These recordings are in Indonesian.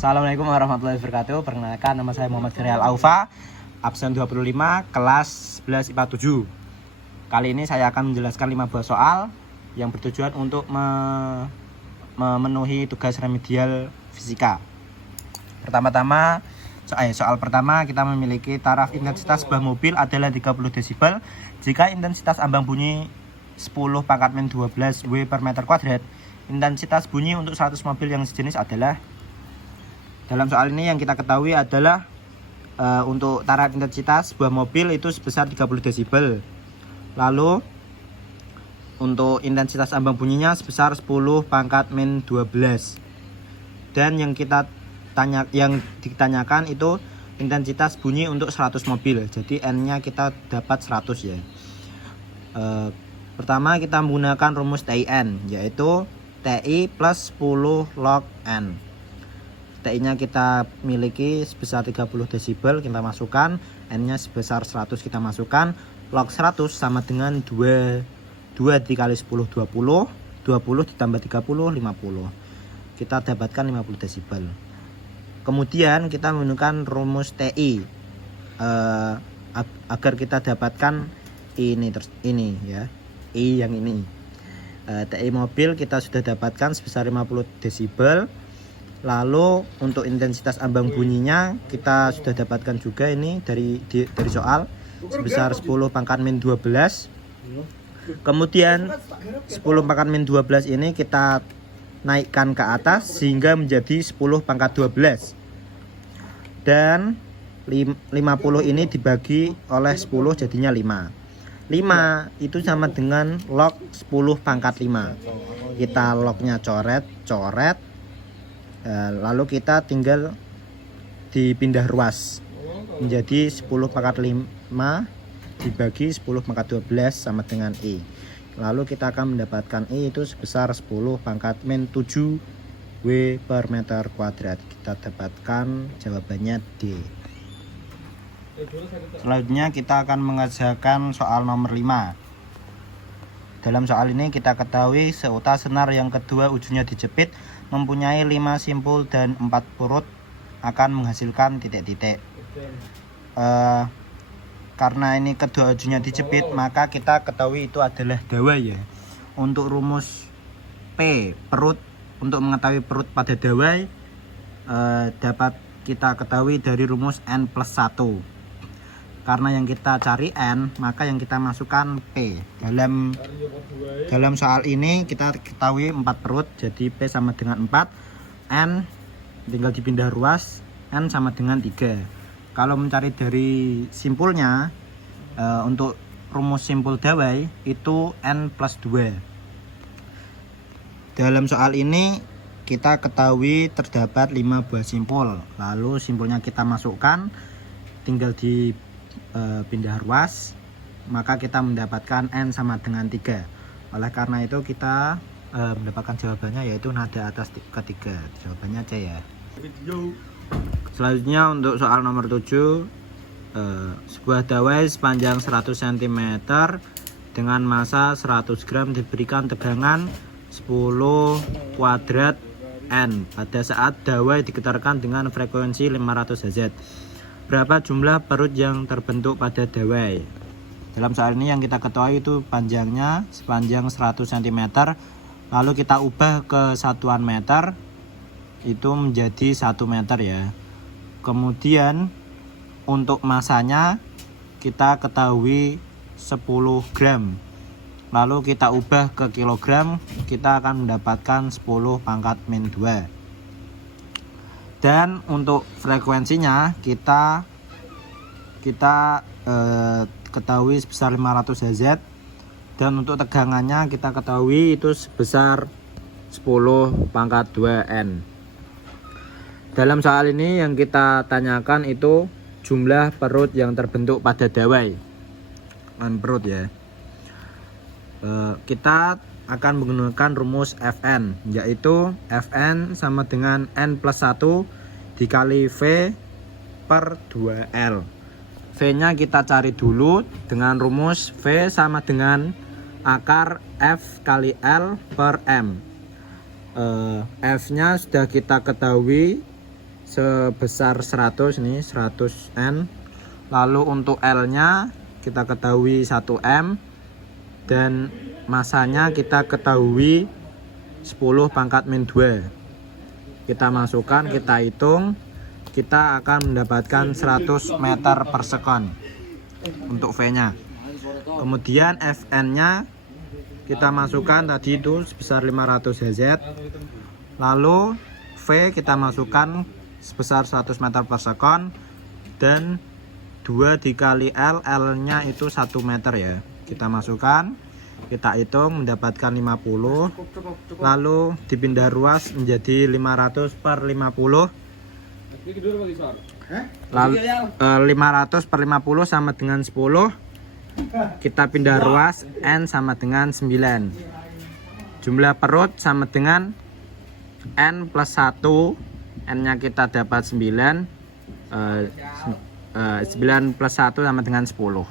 Assalamualaikum warahmatullahi wabarakatuh. Perkenalkan, nama saya Muhammad Firyal Aufa, absen 25, kelas 11 IPA 7. Kali ini saya akan menjelaskan 5 buah soal yang bertujuan untuk memenuhi tugas remedial fisika. Pertama-tama, soal pertama, kita memiliki taraf intensitas sebuah mobil adalah 30 desibel. Jika intensitas ambang bunyi 10 pangkat min 12 W per meter kuadrat, intensitas bunyi untuk 100 mobil yang sejenis adalah. Dalam soal ini yang kita ketahui adalah untuk taraf intensitas sebuah mobil itu sebesar 30 desibel. Lalu untuk intensitas ambang bunyinya sebesar 10 pangkat min 12. Dan yang ditanyakan itu intensitas bunyi untuk 100 mobil. Jadi N-nya kita dapat 100 ya. Pertama kita menggunakan rumus TIN, yaitu TI plus 10 log N. TI-nya kita miliki sebesar 30 desibel, kita masukkan, N-nya sebesar 100 kita masukkan, log 100 sama dengan 2 dikali 10 20 ditambah 30 50. Kita dapatkan 50 desibel. Kemudian kita menggunakan rumus TI agar kita dapatkan ini ya, I yang ini. TI mobil kita sudah dapatkan sebesar 50 desibel. Lalu untuk intensitas ambang bunyinya kita sudah dapatkan juga ini dari soal sebesar 10 pangkat min 12. Kemudian 10 pangkat min 12 ini kita naikkan ke atas sehingga menjadi 10 pangkat 12. Dan 50 ini dibagi oleh 10 jadinya 5. 5 itu sama dengan log 10 pangkat 5. Kita lognya coret. Lalu kita tinggal dipindah ruas menjadi 10 pangkat 5 dibagi 10 pangkat 12 sama dengan I. Lalu kita akan mendapatkan I itu sebesar 10 pangkat min 7 W per meter kuadrat. Kita dapatkan jawabannya D. Selanjutnya kita akan mengerjakan soal nomor 5. Dalam soal ini kita ketahui seutas senar yang kedua ujungnya dijepit mempunyai 5 simpul dan 4 perut akan menghasilkan titik-titik. Karena ini kedua ujungnya dijepit, maka kita ketahui itu adalah dawai ya. Untuk rumus P perut, untuk mengetahui perut pada dawai dapat kita ketahui dari rumus N plus 1. Karena yang kita cari N, maka yang kita masukkan P. Dalam soal ini kita ketahui 4 perut, jadi P sama dengan 4. N tinggal dipindah ruas, N sama dengan 3. Kalau mencari dari simpulnya, untuk rumus simpul dawai itu N plus 2. Dalam soal ini kita ketahui terdapat 5 buah simpul. Lalu simpulnya kita masukkan, tinggal pindah ruas, maka kita mendapatkan N sama dengan 3. Oleh karena itu kita mendapatkan jawabannya yaitu nada atas ketiga. Jawabannya C ya. Selanjutnya untuk soal nomor 7, sebuah dawai sepanjang 100 cm dengan massa 100 gram diberikan tegangan 10 kuadrat N pada saat dawai digetarkan dengan frekuensi 500 Hz. Berapa jumlah perut yang terbentuk pada dawai? Dalam soal ini yang kita ketahui itu panjangnya sepanjang 100 cm, lalu kita ubah ke satuan meter, itu menjadi 1 meter ya. Kemudian untuk masanya kita ketahui 10 gram, lalu kita ubah ke kilogram, kita akan mendapatkan 10 pangkat min 2. Dan untuk frekuensinya kita ketahui sebesar 500 Hz, dan untuk tegangannya kita ketahui itu sebesar 10 pangkat 2 N. Dalam soal ini yang kita tanyakan itu jumlah perut yang terbentuk pada dawai. Perut ya. Kita akan menggunakan rumus Fn, yaitu Fn sama dengan N plus 1 dikali V per 2L. V nya kita cari dulu dengan rumus V sama dengan akar F kali L per M. F nya sudah kita ketahui sebesar 100 nih, 100 N. Lalu untuk L nya kita ketahui 1 M, dan masanya kita ketahui 10 pangkat min 2. Kita masukkan, kita hitung, kita akan mendapatkan 100 meter per sekon untuk V nya. Kemudian Fn nya kita masukkan tadi itu sebesar 500 Hz. Lalu V kita masukkan sebesar 100 meter per sekon, dan 2 dikali L, L nya itu 1 meter ya. Kita masukkan, kita hitung, mendapatkan 50. Lalu dipindah ruas menjadi 500 per 50. Lalu 500 per 50 sama dengan 10. Kita pindah ruas, N sama dengan 9. Jumlah perut sama dengan N plus 1. N nya kita dapat 9. 9 plus 1 sama dengan 10.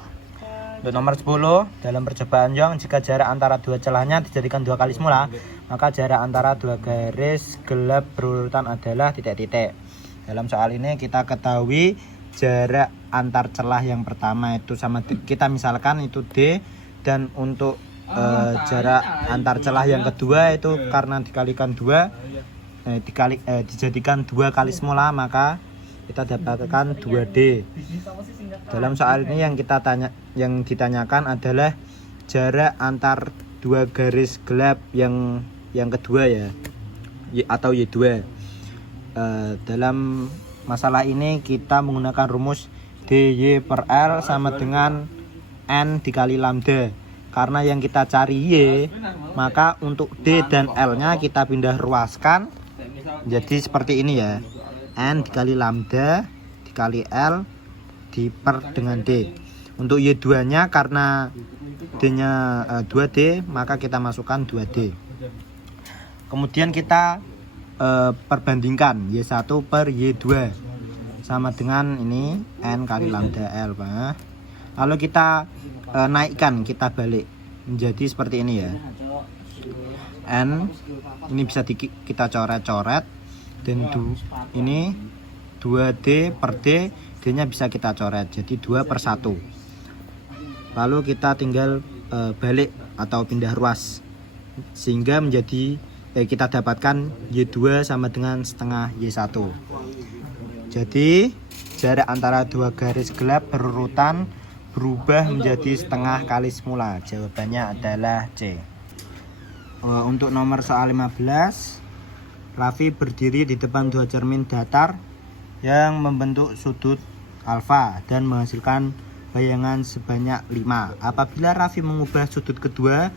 Untuk nomor 10, dalam percobaan Young, jika jarak antara dua celahnya dijadikan 2 kali semula, maka jarak antara dua garis gelap berurutan adalah titik-titik. Dalam soal ini kita ketahui jarak antar celah yang pertama itu sama, kita misalkan itu D, dan untuk jarak antar celah yang kedua itu karena dikalikan 2, dijadikan 2 kali semula, maka kita dapatkan 2D. Dalam soal ini yang ditanyakan adalah jarak antar dua garis gelap yang kedua ya, atau Y2. Dalam masalah ini kita menggunakan rumus DY per L sama dengan N dikali lambda. Karena yang kita cari Y, maka untuk D dan L nya kita pindah ruaskan jadi seperti ini ya, N dikali lambda dikali L diper dengan D. Untuk Y2 nya karena D nya 2D, maka kita masukkan 2D. Kemudian kita perbandingkan Y1 per Y2 sama dengan ini N kali lambda L, Pak. Lalu kita naikkan, kita balik menjadi seperti ini ya. N ini bisa kita coret-coret, dan ini 2D per D, D nya bisa kita coret jadi 2 per 1. Lalu kita tinggal balik atau pindah ruas sehingga menjadi kita dapatkan Y2 sama dengan setengah Y1. Jadi jarak antara dua garis gelap berurutan berubah menjadi setengah kali semula. Jawabannya adalah C. Untuk nomor soal 15, Raffi berdiri di depan dua cermin datar yang membentuk sudut alfa dan menghasilkan bayangan sebanyak 5. Apabila Raffi mengubah sudut kedua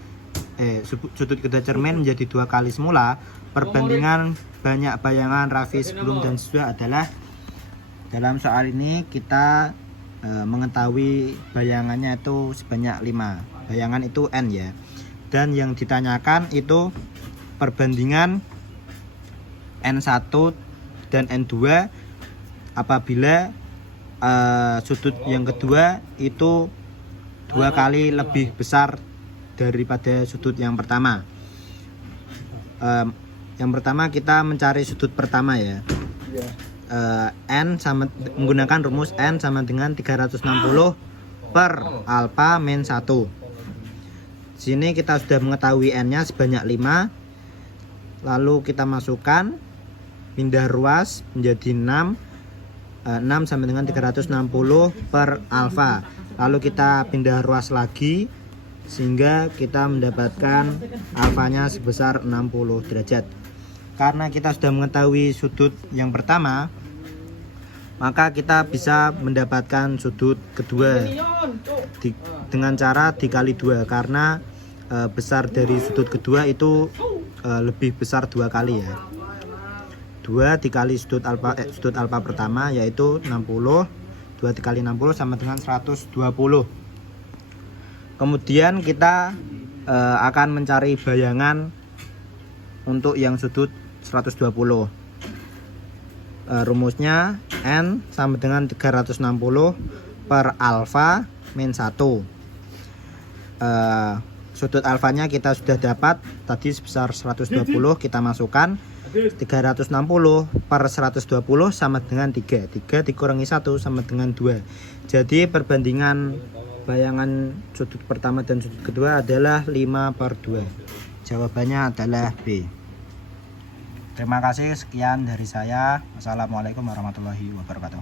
cermin menjadi 2 kali semula, perbandingan banyak bayangan Raffi sebelum dan sesudah adalah. Dalam soal ini kita mengetahui bayangannya itu sebanyak 5. Bayangan itu N ya. Dan yang ditanyakan itu perbandingan N1 dan N2 apabila sudut yang kedua itu 2 kali lebih besar daripada sudut yang pertama. Yang pertama kita mencari sudut pertama ya. N sama menggunakan rumus N sama dengan 360 per alfa min 1. Sini kita sudah mengetahui N nya sebanyak 5. Lalu kita masukkan, pindah ruas menjadi 6. 6 sama dengan 360 per alfa. Lalu kita pindah ruas lagi sehingga kita mendapatkan alfanya sebesar 60 derajat. Karena kita sudah mengetahui sudut yang pertama, maka kita bisa mendapatkan sudut kedua dengan cara dikali 2, karena besar dari sudut kedua itu lebih besar 2 kali ya. 2 dikali sudut alfa pertama yaitu 60. 2 dikali 60 sama dengan 120. Kemudian kita akan mencari bayangan untuk yang sudut 120. Rumusnya N sama dengan 360 per alfa min 1. Sudut alfanya kita sudah dapat tadi sebesar 120, kita masukkan. 360 per 120 sama dengan 3. 3 dikurangi 1 sama dengan 2. Jadi perbandingan bayangan sudut pertama dan sudut kedua adalah 5 per 2. Jawabannya adalah B. Terima kasih, sekian dari saya. Wassalamualaikum warahmatullahi wabarakatuh.